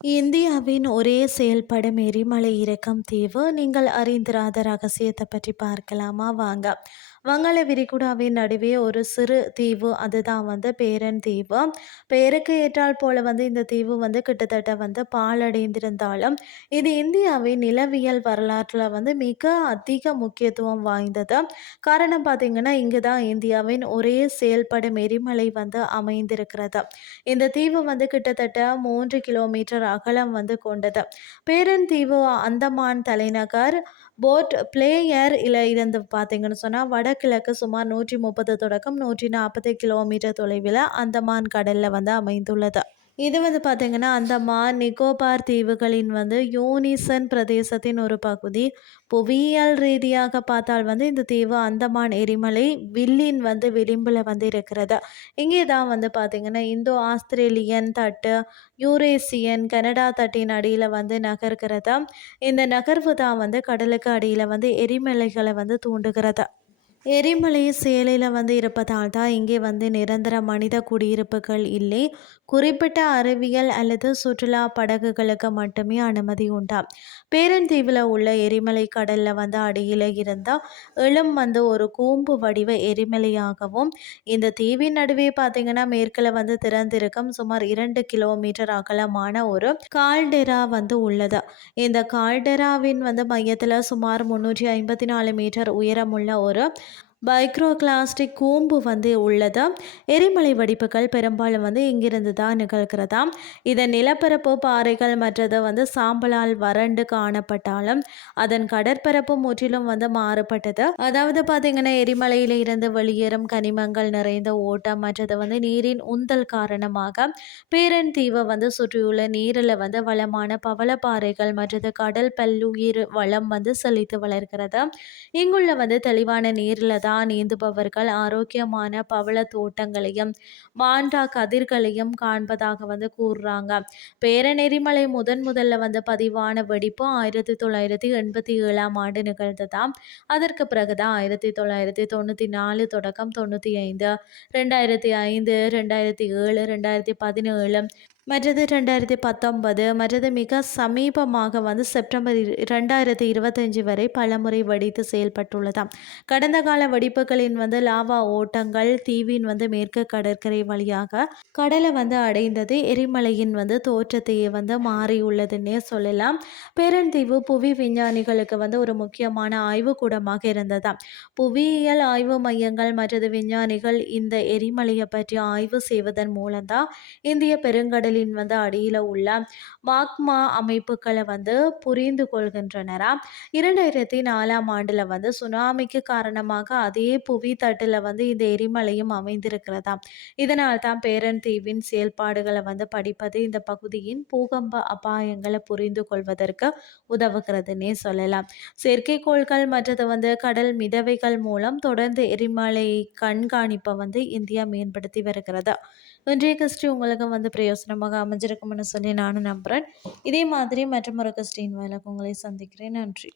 இந்தியாவின் ஒரே செயல்படும் எரிமலை இறக்கம் தீவு. நீங்கள் அறிந்திராத ரகசியத்தை பற்றி பார்க்கலாமா? வாங்க. வங்காள விரிகுடாவின் நடுவே ஒரு சிறு தீவு. அதுதான் வந்து பேரன் தீவு. பெயருக்கு ஏற்றால் போல வந்து இந்த தீவு வந்து கிட்டத்தட்ட வந்து பாலடைந்திருந்தாலும் இது இந்தியாவின் நிலவியல் வரலாற்றில் வந்து மிக அதிக முக்கியத்துவம் வாய்ந்தது. காரணம் பார்த்திங்கன்னா இங்கு தான் இந்தியாவின் ஒரே செயல்படும் எரிமலை வந்து அமைந்திருக்கிறது. இந்த தீவு வந்து கிட்டத்தட்ட மூன்று கிலோமீட்டர் அகலம் வந்து கொண்டது. பேரன் தீவு அந்தமான் தலைநகர் போட் பிளேயர் இல்லை இருந்து பார்த்தீங்கன்னு சொன்னால் வடகிழக்கு சுமார் நூற்றி முப்பது தொடக்கம் நூற்றி நாற்பது கிலோமீட்டர் தொலைவில் அந்தமான் கடலில் வந்து அமைந்துள்ளது. இது வந்து பார்த்திங்கன்னா அந்தமான் நிக்கோபார் தீவுகளின் வந்து யூனிசன் பிரதேசத்தின் ஒரு பகுதி. புவியியல் ரீதியாக பார்த்தால் வந்து இந்த தீவு அந்தமான் எரிமலை வில்லின் வந்து விளிம்பில் வந்து இருக்கிறது. இங்கே தான் வந்து பார்த்திங்கன்னா இந்தோ ஆஸ்திரேலியன் தட்டு யூரேசியன் கனடா தட்டின் அடியில் வந்து நகர்கிறது. இந்த நகர்வு தான் வந்து கடலுக்கு அடியில் வந்து எரிமலைகளை வந்து தூண்டுகிறது. எரிமலை சேலையில் வந்து இருப்பதால் தான் இங்கே வந்து நிரந்தர மனித குடியிருப்புகள் இல்லை. குறிப்பிட்ட அறிவியல் அல்லது சுற்றுலா படகுகளுக்கு மட்டுமே அனுமதி உண்டா? பேரந்தீவில் உள்ள எரிமலை கடலில் வந்து அடியில் இருந்தால் எழும் வந்து ஒரு கூம்பு வடிவ எரிமலையாகவும் இந்த தீவின் நடுவே பார்த்தீங்கன்னா மேற்கில் வந்து திறந்திருக்கும் சுமார் இரண்டு கிலோமீட்டர் அகலமான ஒரு கால்டெரா வந்து உள்ளது. இந்த கால்டெராவின் வந்து மையத்தில் சுமார் முன்னூற்றி ஐம்பத்தி நாலு மீட்டர் உயரமுள்ள ஒரு மைக்ரோகிளாஸ்டிக் கூம்பு வந்து உள்ளது? எரிமலை வெடிப்புகள் பெரும்பாலும் வந்து இங்கிருந்து தான் நிகழ்கிறதா? இதன் நிலப்பரப்பு பாறைகள் மற்றது வந்து சாம்பலால் வறண்டு காணப்பட்டாலும் அதன் கடற்பரப்பு முற்றிலும் வந்து மாறுபட்டது. அதாவது பார்த்தீங்கன்னா எரிமலையில இருந்து வெளியேறும் கனிமங்கள் நிறைந்த ஓட்டம் மற்றது வந்து நீரின் உந்தல் காரணமாக பேரன் தீவை வந்து சுற்றியுள்ள நீரில் வந்து வளமான பவளப்பாறைகள் மற்றது கடல் பல்லுயிர் வளம் வந்து செழித்து வளர்கிறது. இங்குள்ள வந்து தெளிவான நீரில் தான் தான் நீந்துபவர்கள் ஆரோக்கியமான பவள தோட்டங்களையும் மாண்டா கதிர்களையும் காண்பதாக வந்து கூறுறாங்க. பேரநெறிமலை முதன் முதல்ல வந்து பதிவான வெடிப்பு ஆயிரத்தி தொள்ளாயிரத்தி எண்பத்தி ஏழாம் ஆண்டு நிகழ்ந்ததாம். அதற்கு பிறகுதான் ஆயிரத்தி தொள்ளாயிரத்தி தொண்ணூற்றி நாலு தொடக்கம் தொண்ணூற்றி ஐந்து ரெண்டாயிரத்தி ஐந்து ரெண்டாயிரத்தி ஏழு ரெண்டாயிரத்தி பதினேழு மற்றது ரெண்டாயிரத்தி பத்தொன்பது மற்றது மிக சமீபமாக வந்து செப்டம்பர் ரெண்டாயிரத்தி இருபத்தஞ்சி வரை பலமுறை வெடித்து செயல்பட்டுள்ளதாம். கடந்த கால வெடிப்புகளின் வந்து லாவா ஓட்டங்கள் தீவின் வந்து மேற்கு கடற்கரை வழியாக கடலை வந்து அடைந்தது. எரிமலையின் வந்து தோற்றத்தையே வந்து மாறியுள்ளதுன்னே சொல்லலாம். பெருந்தீவு புவி விஞ்ஞானிகளுக்கு வந்து ஒரு முக்கியமான ஆய்வுக்கூடமாக இருந்ததாம். புவியியல் ஆய்வு மையங்கள் மற்றது விஞ்ஞானிகள் இந்த எரிமலையை பற்றி ஆய்வு செய்வதன் மூலம்தான் இந்திய பெருங்கடல் கடலின் வந்து அடியில் உள்ள மாக்மா அமைப்புகளை வந்து புரிந்து கொள்கின்றனரா? இரண்டாயிரத்தி நாலாம் ஆண்டில் வந்து சுனாமிக்கு காரணமாக அதே புவி தட்டில் வந்து இந்த எரிமலையும் அமைந்திருக்கிறதா? இதனால் தான் பேரன் தீவின் செயல்பாடுகளை வந்து படிப்பது இந்த பகுதியின் பூகம்ப அபாயங்களை புரிந்து கொள்வதற்கு உதவுகிறதுனே சொல்லலாம். செயற்கைக்கோள்கள் மற்றது வந்து கடல் மிதவைகள் மூலம் தொடர்ந்து எரிமலை கண்காணிப்பை வந்து இந்தியா மேம்படுத்தி வருகிறது. இன்றைய கிறிஸ்டி உங்களுக்கு வந்து பிரயோசனமாக அமைஞ்சிருக்கும்னு சொல்லி நானும் நம்புகிறேன் இதே மாதிரி மற்றமொரு கிறிஸ்டின் வேலைக்கு உங்களை சந்திக்கிறேன். நன்றி.